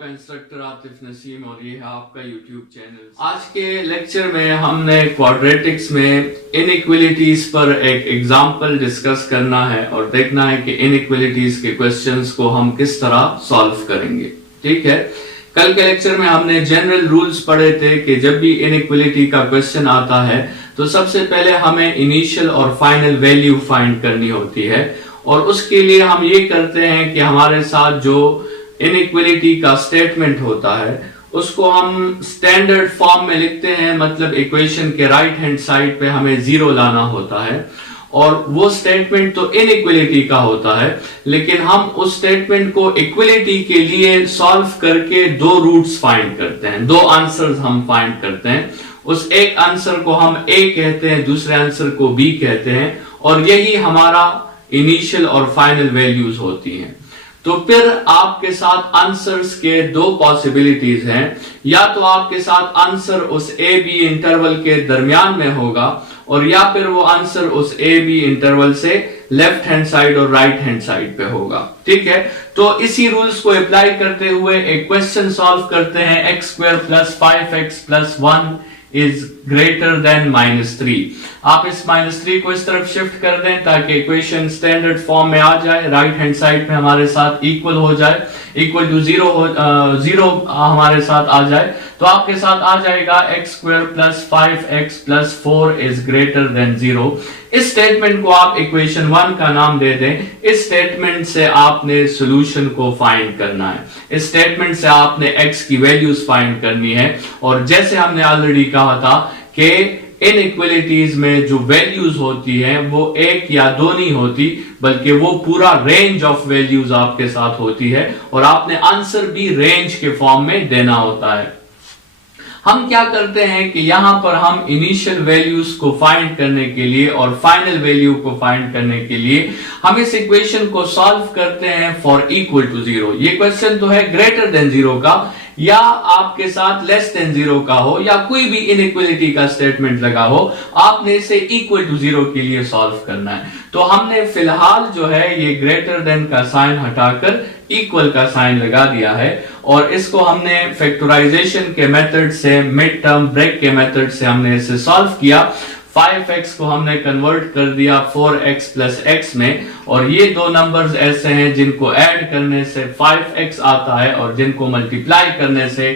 आपका इंस्ट्रक्टर आतिफ नसीम और ये है आपका यूट्यूब चैनल। आज के लेक्चर में हमने क्वाड्रेटिक्स में इनइक्वालिटीज पर एक एग्जांपल डिस्कस करना है और देखना है कि इनइक्वालिटीज के क्वेश्चंस को हम किस तरह सॉल्व करेंगे। ठीक है, कल के लेक्चर में हमने जनरल रूल्स पढ़े थे कि जब भी इनइक्वालिटी का क्वेश्चन आता है तो सबसे पहले हमें इनिशियल और फाइनल वैल्यू फाइंड करनी होती है और उसके लिए हम ये करते हैं कि हमारे साथ जो इनइक्वालिटी का स्टेटमेंट होता है उसको हम स्टैंडर्ड फॉर्म में लिखते हैं, मतलब इक्वेशन के राइट हैंड साइड पे हमें जीरो लाना होता है और वो स्टेटमेंट तो इनइक्वालिटी का होता है, लेकिन हम उस स्टेटमेंट को इक्वालिटी के लिए सॉल्व करके दो रूट्स फाइंड करते हैं, दो आंसर्स हम फाइंड करते हैं। उस एक आंसर को हम ए कहते हैं, दूसरे आंसर को बी कहते हैं और यही हमारा इनिशियल और फाइनल वैल्यूज होती हैं। तो फिर आपके साथ आंसर्स के दो पॉसिबिलिटीज हैं, या तो आपके साथ आंसर उस ए बी इंटरवल के दरमियान में होगा और या फिर वो आंसर उस ए बी इंटरवल से लेफ्ट हैंड साइड और राइट हैंड साइड पे होगा। ठीक है, तो इसी रूल्स को अप्लाई करते हुए एक क्वेश्चन सॉल्व करते हैं। X square plus 5x plus 1 is greater than -3। आप इस -3 को इस तरफ शिफ्ट कर दें ताकि इक्वेशन स्टैंडर्ड फॉर्म में आ जाए, राइट हैंड साइड पे हमारे साथ इक्वल हो जाए, इक्वल टू जीरो हमारे साथ आ जाए, तो आपके साथ आ जाएगा x square plus 5x plus 4 is greater than 0। इस स्टेटमेंट को आप इक्वेशन 1 का नाम दे दें। इस स्टेटमेंट से आपने सॉल्यूशन को फाइंड करना है, इस स्टेटमेंट से आपने x की वैल्यूज फाइंड करनी है और जैसे हमने ऑलरेडी कहा था कि इनइक्वालिटीज में जो वैल्यूज होती हैं वो एक या दो नहीं होती, बल्कि वो पूरा रेंज ऑफ वैल्यूज आपके साथ होती है और आपने आंसर भी रेंज के फॉर्म में देना होता है। हम क्या करते हैं कि यहां पर हम इनिशियल वैल्यूज को फाइंड करने के लिए और फाइनल वैल्यू को फाइंड करने के लिए हम इस इक्वेशन को सॉल्व करते हैं फॉर इक्वल टू 0। ये क्वेश्चन तो है ग्रेटर देन 0 का, या आपके साथ लेस देन 0 का हो, या कोई भी इनइक्वालिटी का स्टेटमेंट लगा हो, आपने इसे इक्वल टू 0 के लिए सॉल्व करना है। तो हमने फिलहाल जो है ये ग्रेटर देन का साइन हटाकर इक्वल का साइन लगा दिया है और इसको हमने फैक्टराइजेशन के मेथड से, मिड टर्म ब्रेक के मेथड से हमने इसे सॉल्व किया। 5x को हमने कन्वर्ट कर दिया 4x प्लस x में और ये दो नंबर्स ऐसे हैं जिनको ऐड करने से 5x आता है और जिनको मल्टीप्लाई करने से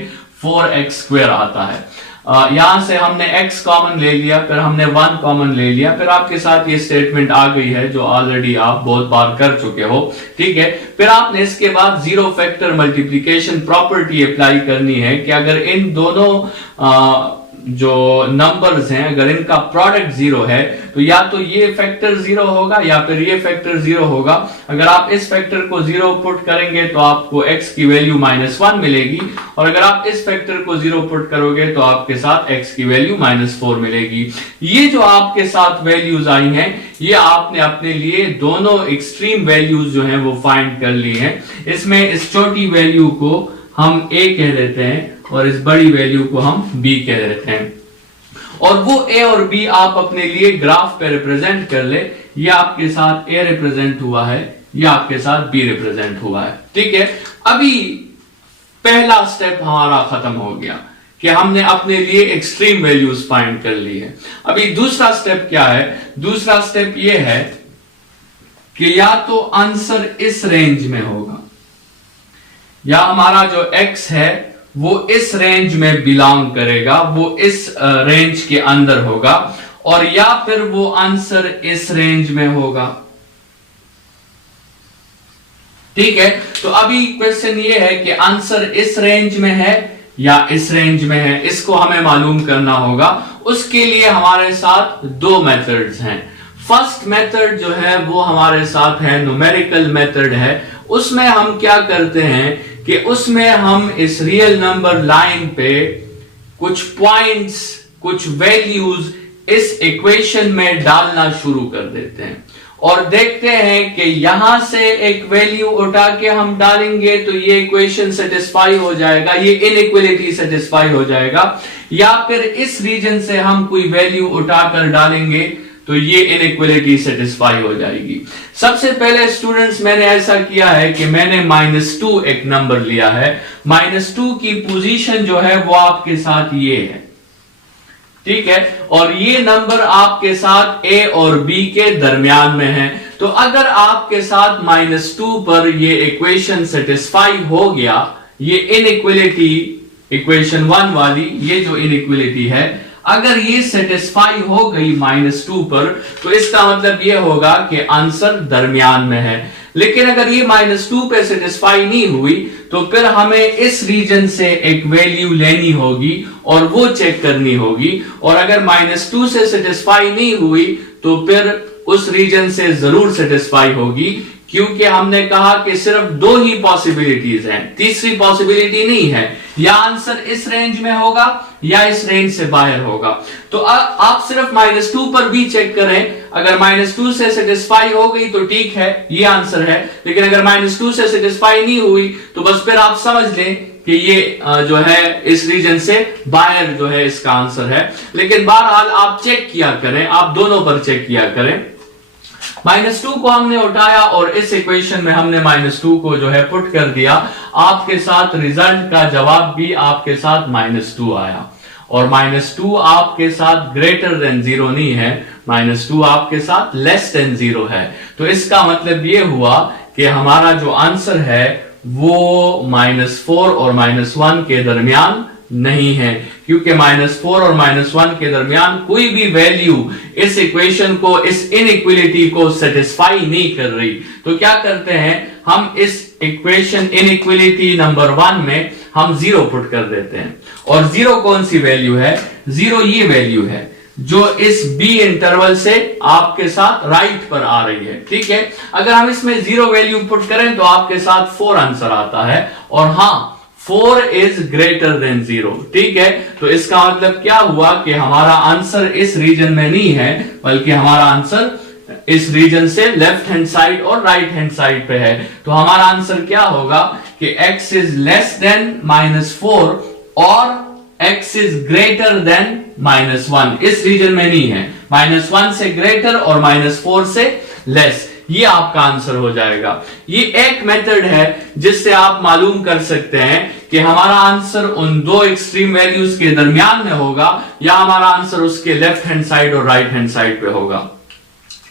4x स्क्वायर आता है। यहां से हमने x कॉमन ले लिया, फिर हमने 1 कॉमन ले लिया, फिर आपके साथ ये स्टेटमेंट आ गई है जो ऑलरेडी आप बहुत बार कर चुके हो। ठीक है, फिर आपने इसके बाद zero factor multiplication property apply करनी है कि अगर इन दोनों जो नंबर्स हैं अगर इनका प्रोडक्ट 0 है तो या तो ये फैक्टर 0 होगा या फिर ये फैक्टर 0 होगा। अगर आप इस फैक्टर को 0 पुट करेंगे तो आपको x की वैल्यू -1 मिलेगी और अगर आप इस फैक्टर को 0 पुट करोगे तो आपके साथ x की वैल्यू -4 मिलेगी। ये जो आपके साथ वैल्यूज आई हैं ये आपने अपने लिए दोनों एक्सट्रीम वैल्यूज जो हैं वो फाइंड कर ली हैं। इसमें इस छोटी वैल्यू को हम a कह देते हैं और इस बड़ी वैल्यू को हम b कह देते हैं और वो a और b आप अपने लिए ग्राफ पे रिप्रेजेंट कर ले। ये आपके साथ a रिप्रेजेंट हुआ है, ये आपके साथ b रिप्रेजेंट हुआ है। ठीक है, अभी पहला स्टेप हमारा खत्म हो गया कि हमने अपने लिए एक्सट्रीम वैल्यूज फाइंड कर ली है। अभी दूसरा स्टेप क्या है? दूसरा स्टेप ये है कि या तो आंसर इस रेंज में होगा या हमारा जो x है वो इस रेंज में बिलोंग करेगा, वो इस रेंज के अंदर होगा, और या फिर वो आंसर इस रेंज में होगा। ठीक है, तो अभी क्वेश्चन ये है कि आंसर इस रेंज में है या इस रेंज में है, इसको हमें मालूम करना होगा। उसके लिए हमारे साथ दो मेथड्स हैं। फर्स्ट मेथड जो है वो हमारे साथ है न्यूमेरिकल मेथड है। उसमें हम क्या करते हैं कि उसमें हम इस रियल नंबर लाइन पे कुछ पॉइंट्स, कुछ वैल्यूज इस इक्वेशन में डालना शुरू कर देते हैं और देखते हैं कि यहां से एक वैल्यू उठा के हम डालेंगे तो ये इक्वेशन सेटिस्फाई हो जाएगा, ये इनइक्वालिटी सेटिस्फाई हो जाएगा, या फिर इस रीजन से हम कोई वैल्यू उठाकर डालेंगे तो ये इनइक्वलिटी सेटिस्फाई हो जाएगी। सबसे पहले स्टूडेंट्स मैंने ऐसा किया है कि मैंने -2 एक नंबर लिया है। -2 की पोजीशन जो है वो आपके साथ ये है, ठीक है, और ये नंबर आपके साथ ए और बी के दरमियान में है। तो अगर आपके साथ -2 पर ये इक्वेशन सेटिस्फाई हो गया, ये इनइक्वलिटी इक्वेशन 1 वाली ये जो इनइक्वलिटी है, अगर ये सेटिस्फाई हो गई -2 पर, तो इसका मतलब ये होगा कि आंसर दरमियान में है। लेकिन अगर ये -2 पे सेटिस्फाई नहीं हुई, तो फिर हमें इस रीजन से एक वैल्यू लेनी होगी और वो चेक करनी होगी। और अगर -2 से सेटिस्फाई नहीं हुई, तो फिर उस रीजन से जरूर सेटिस्फाई होगी, क्योंकि हमने कहा कि सिर्फ 2 ही पॉसिबिलिटीज हैं, तीसरी पॉसिबिलिटी नहीं है। या आंसर इस रेंज में होगा या इस रेंज से बाहर होगा। तो आप सिर्फ -2 पर भी चेक करें। अगर -2 से सेटिस्फाई हो गई तो ठीक है, ये आंसर है। लेकिन अगर -2 से सेटिस्फाई नहीं हुई, तो बस फिर आप समझ लें कि ये जो है इस रीजन से बाहर जो है इसका आंसर है। लेकिन बहरहाल आप चेक किया करें, आप दोनों पर चेक किया करें। -2 को हमने उठाया और इस इक्वेशन में हमने -2 को जो है पुट कर दिया। आपके साथ रिजल्ट का जवाब भी आपके साथ -2 आया। और -2 आपके साथ ग्रेटर देन 0 नहीं है, -2 आपके साथ लेस देन 0 है। तो इसका मतलब ये हुआ कि हमारा जो आंसर है वो -4 और -1 के दरमियान नहीं है, क्योंकि -4 और -1 के दरमियान कोई भी वैल्यू इस इक्वेशन को, इस इनइक्वलिटी को सेटिस्फाई नहीं कर रही। तो क्या करते हैं, हम इस इक्वेशन इनइक्वलिटी नंबर 1 में हम 0 पुट कर देते हैं। और 0 कौन सी वैल्यू है? 0 ये वैल्यू है जो इस बी इंटरवल से आपके साथ राइट पर आ रही है, ठीक है। अगर हम इसमें 0 वैल्यू पुट करें तो आपके साथ 4 आंसर आता है। और हां, 4 इज ग्रेटर देन 0, ठीक है। तो इसका मतलब क्या हुआ कि हमारा आंसर इस रीजन में नहीं है, बल्कि हमारा आंसर इस रीजन से लेफ्ट हैंड साइड और राइट हैंड साइड पे है। तो हमारा आंसर क्या होगा कि x इज लेस देन -4 और x इज ग्रेटर देन -1। इस रीजन में नहीं है, -1 से ग्रेटर और -4 से लेस, ये आपका आंसर हो जाएगा। ये एक मेथड है जिससे आप मालूम कर सकते हैं कि हमारा आंसर उन 2 एक्सट्रीम वैल्यूज के दरमियान में होगा या हमारा आंसर उसके लेफ्ट हैंड साइड और राइट हैंड साइड पे होगा।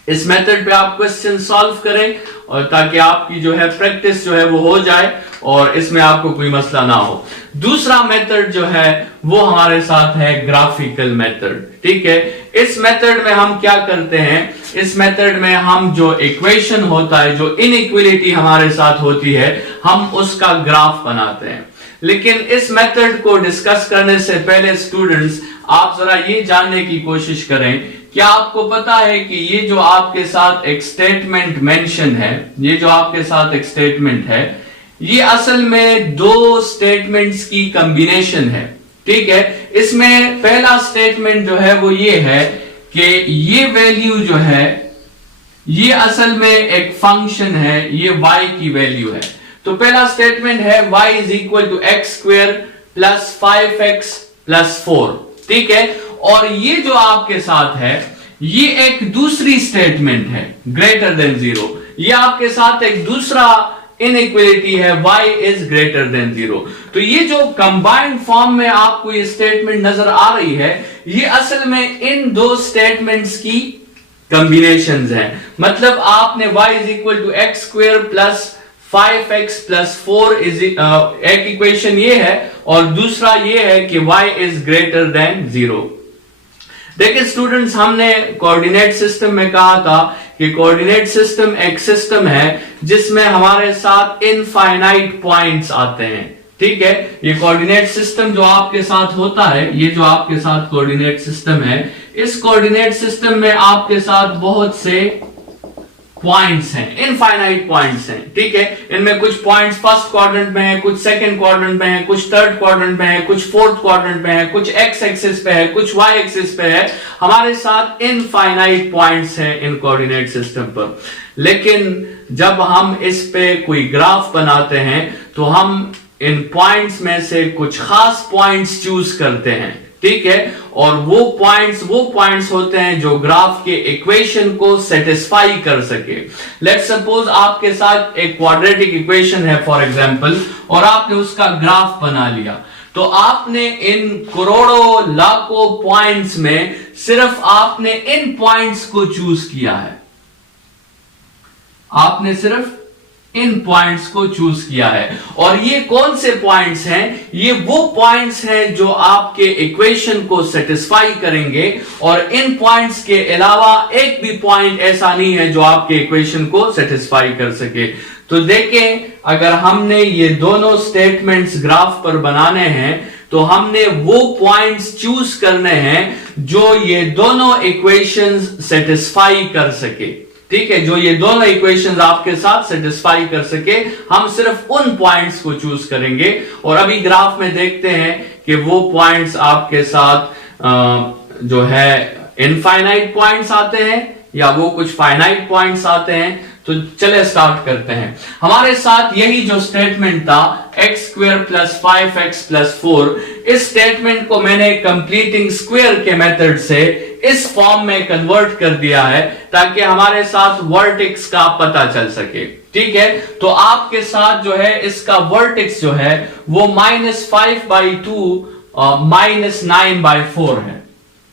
इस मेथड पे आप क्वेश्चन सॉल्व करें, और ताकि आपकी जो है प्रैक्टिस जो है वो हो जाए और इसमें आपको कोई मसला ना हो। दूसरा मेथड जो है वो हमारे साथ है ग्राफिकल मेथड, ठीक है। इस मेथड में हम क्या करते हैं, इस मेथड में हम जो इक्वेशन होता है, जो इनइक्वलिटी हमारे साथ होती है, हम उसका ग्राफ बनाते हैं। लेकिन इस मेथड को डिस्कस करने से पहले स्टूडेंट्स, आप जरा ये जानने की कोशिश करें, क्या आपको पता है कि ये जो आपके साथ एक स्टेटमेंट मेंशन है, ये जो आपके साथ एक स्टेटमेंट है, ये असल में 2 स्टेटमेंट्स की कॉम्बिनेशन है, ठीक है। इसमें पहला स्टेटमेंट जो है वो ये है कि ये वैल्यू जो है ये असल में एक फंक्शन है, ये y की वैल्यू है। तो पहला स्टेटमेंट है y is equal to x square plus 5x plus 4, ठीक है। और ये जो आपके साथ है ये एक दूसरी स्टेटमेंट है, ग्रेटर देन 0। ये आपके साथ एक दूसरा इनइक्वलिटी है, y इज ग्रेटर देन 0। तो ये जो कंबाइंड फॉर्म में आपको ये स्टेटमेंट नजर आ रही है, ये असल में इन 2 स्टेटमेंट्स की कॉम्बिनेशंस हैं। मतलब आपने y is equal to x square plus 5x plus 4 is एक इक्वेशन ये है, और दूसरा ये है कि y इज ग्रेटर देन 0। देखिए स्टूडेंट्स, हमने कोऑर्डिनेट सिस्टम में कहा था कि कोऑर्डिनेट सिस्टम एक सिस्टम है जिसमें हमारे साथ इनफाइनाइट पॉइंट्स आते हैं, ठीक है। ये कोऑर्डिनेट सिस्टम जो आपके साथ होता है, ये जो आपके साथ कोऑर्डिनेट सिस्टम है, इस कोऑर्डिनेट सिस्टम में आपके साथ बहुत से पॉइंट्स हैं, इनफाइनाइट पॉइंट्स हैं, ठीक है। इनमें कुछ पॉइंट्स फर्स्ट क्वाड्रेंट में हैं, कुछ सेकंड क्वाड्रेंट में हैं, कुछ थर्ड क्वाड्रेंट में हैं, कुछ फोर्थ क्वाड्रेंट में हैं, कुछ एक्स एक्सिस पे है, कुछ वाई एक्सिस पे है। हमारे साथ इनफाइनाइट पॉइंट्स हैं इन कोऑर्डिनेट सिस्टम पर। लेकिन जब हम इस पे कोई ग्राफ बनाते हैं तो हम इन पॉइंट्स में से कुछ खास पॉइंट्स चूज करते हैं, ठीक है। और वो पॉइंट्स होते हैं जो ग्राफ के इक्वेशन को सेटिस्फाई कर सके। लेट्स सपोज आपके साथ एक क्वाड्रेटिक इक्वेशन है फॉर एग्जांपल, और आपने उसका ग्राफ बना लिया, तो आपने इन करोड़ों लाखों पॉइंट्स में सिर्फ आपने इन पॉइंट्स को चूज किया है, आपने सिर्फ इन पॉइंट्स को चूज किया है। और ये कौन से पॉइंट्स हैं? ये वो पॉइंट्स हैं जो आपके इक्वेशन को सेटिस्फाई करेंगे, और इन पॉइंट्स के अलावा एक भी पॉइंट ऐसा नहीं है जो आपके इक्वेशन को सेटिस्फाई कर सके। तो देखें, अगर हमने ये दोनों स्टेटमेंट्स ग्राफ पर बनाने हैं तो हमने वो पॉइंट्स चूज करने हैं जो ये दोनों इक्वेशंस सेटिस्फाई कर सके, ठीक है। जो ये दोनों इक्वेशंस आपके साथ सेटिस्फाई कर सके, हम सिर्फ उन पॉइंट्स को चूज करेंगे। और अभी ग्राफ में देखते हैं कि वो पॉइंट्स आपके साथ जो है इनफाइनाइट पॉइंट्स आते हैं या वो कुछ फाइनाइट पॉइंट्स आते हैं। तो चले स्टार्ट करते हैं। हमारे साथ यही जो स्टेटमेंट था x² + 5x + 4, इस स्टेटमेंट को मैंने कंप्लीटिंग स्क्वायर के मेथड से इस फॉर्म में कन्वर्ट कर दिया है ताकि हमारे साथ वर्टेक्स का पता चल सके, ठीक है। तो आपके साथ जो है इसका वर्टेक्स जो है वो -5/2 -9/4 है।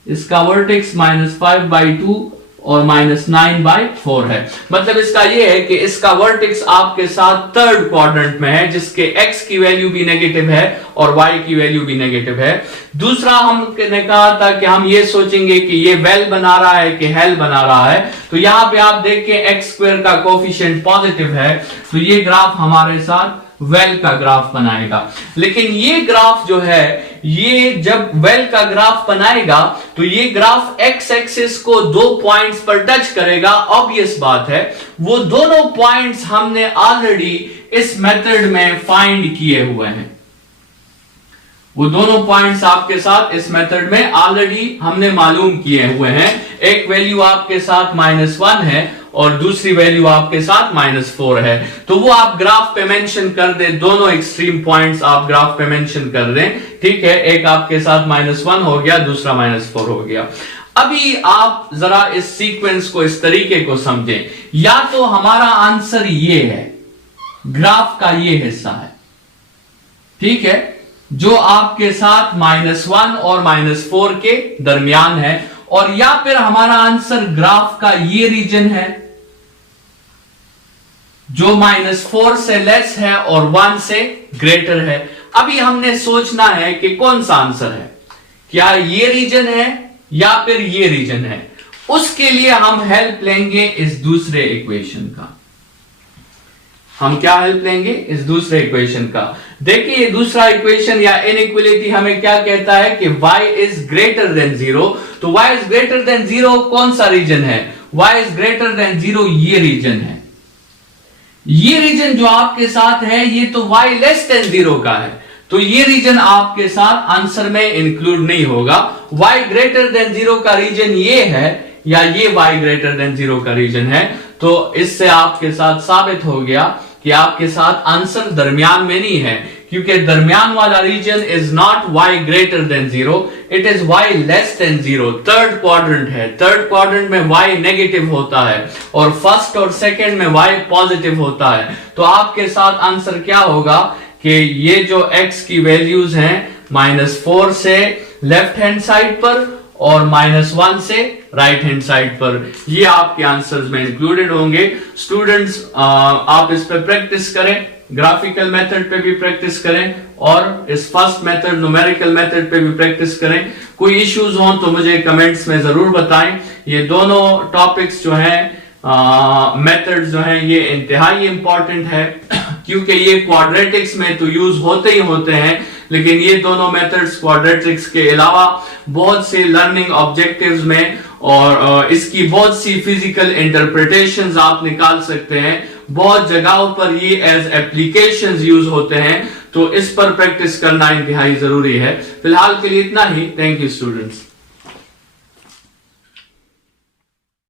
इसका वर्टेक्स -5/2 और -9/4 है। मतलब इसका यह है कि इसका वर्टेक्स आपके साथ थर्ड क्वाड्रेंट में है, जिसके x की वैल्यू भी नेगेटिव है और y की वैल्यू भी नेगेटिव है। दूसरा हमने कहा था कि हम ये सोचेंगे कि ये वेल बना रहा है कि हेल बना रहा है। तो यहां पे आप देखिए x² का कोफिशिएंट पॉजिटिव है, तो ये ग्राफ हमारे साथ वेल का ग्राफ बनाएगा। लेकिन ये ग्राफ जो है, ये जब वेल का ग्राफ बनाएगा तो ये ग्राफ एक्स एक्सिस को 2 पॉइंट्स पर टच करेगा। ऑब्वियस बात है, वो दोनों पॉइंट्स हमने ऑलरेडी इस मेथड में फाइंड किए हुए हैं। वो दोनों पॉइंट्स आपके साथ इस मेथड में ऑलरेडी हमने मालूम किए हुए हैं। एक वैल्यू आपके साथ -1 है और दूसरी वैल्यू आपके साथ -4 है। तो वो आप ग्राफ पे मेंशन कर दे, दोनों एक्सट्रीम पॉइंट्स आप ग्राफ पे मेंशन कर दें, ठीक है। एक आपके साथ -1 हो गया, दूसरा -4 हो गया। अभी आप जरा इस सीक्वेंस को, इस तरीके को समझें। या तो हमारा आंसर ये है, ग्राफ का ये हिस्सा है, ठीक है, जो आपके साथ -1 और -4 के दरमियान है, और या फिर हमारा आंसर ग्राफ का ये रीजन है जो -4 से लेस है और 1 से ग्रेटर है। अभी हमने सोचना है कि कौन सा आंसर है, क्या ये रीजन है या फिर ये रीजन है। उसके लिए हम हेल्प लेंगे इस दूसरे इक्वेशन का। हम क्या हेल्प लेंगे? इस दूसरे इक्वेशन का। देखिए, ये दूसरा इक्वेशन या इनइक्वालिटी हमें क्या कहता है कि y इज ग्रेटर देन 0। तो y इज ग्रेटर देन 0 कौन सा रीजन है? y इज ग्रेटर देन 0 ये रीजन है। ये रीजन जो आपके साथ है ये तो y लेस देन 0 का है, तो ये रीजन आपके साथ आंसर में इंक्लूड नहीं होगा। y ग्रेटर देन 0 का रीजन ये है या ये y ग्रेटर देन 0 का रीजन है। तो इससे आपके साथ साबित हो गया कि आपके साथ आंसर दरमियान में नहीं है, क्योंकि दरमियान वाला region is not y greater than 0, it is y less than 0। Third quadrant है, थर्ड क्वाड्रेंट में y नेगेटिव होता है और फर्स्ट और सेकंड में y पॉजिटिव होता है। तो आपके साथ आंसर क्या होगा कि ये जो x की वैल्यूज हैं -4 से लेफ्ट हैंड साइड पर और -1 से राइट हैंड साइड पर, ये आपके आंसर्स में इंक्लूडेड होंगे। स्टूडेंट्स, आप इस पे प्रैक्टिस करें, ग्राफिकल मेथड पे भी प्रैक्टिस करें और इस फर्स्ट मेथड न्यूमेरिकल मेथड पे भी प्रैक्टिस करें। कोई इश्यूज हो तो मुझे कमेंट्स में जरूर बताएं। ये दोनों टॉपिक्स जो हैं, मेथड्स जो हैं, ये इंतहाई इंपॉर्टेंट है क्योंकि ये क्वाड्रेटिक्स में तो यूज होते ही होते हैं, लेकिन ये दोनों मेथड्स क्वाड्रेटिक्स के अलावा बहुत से लर्निंग ऑब्जेक्टिव्स में और इसकी बहुत सी फिजिकल इंटरप्रिटेशंस आप निकाल सकते हैं। बहुत जगहों पर ये एज एप्लीकेशंस यूज होते हैं, तो इस पर प्रैक्टिस करना इंतहाई जरूरी है। फिलहाल के लिए इतना ही। Thank you students.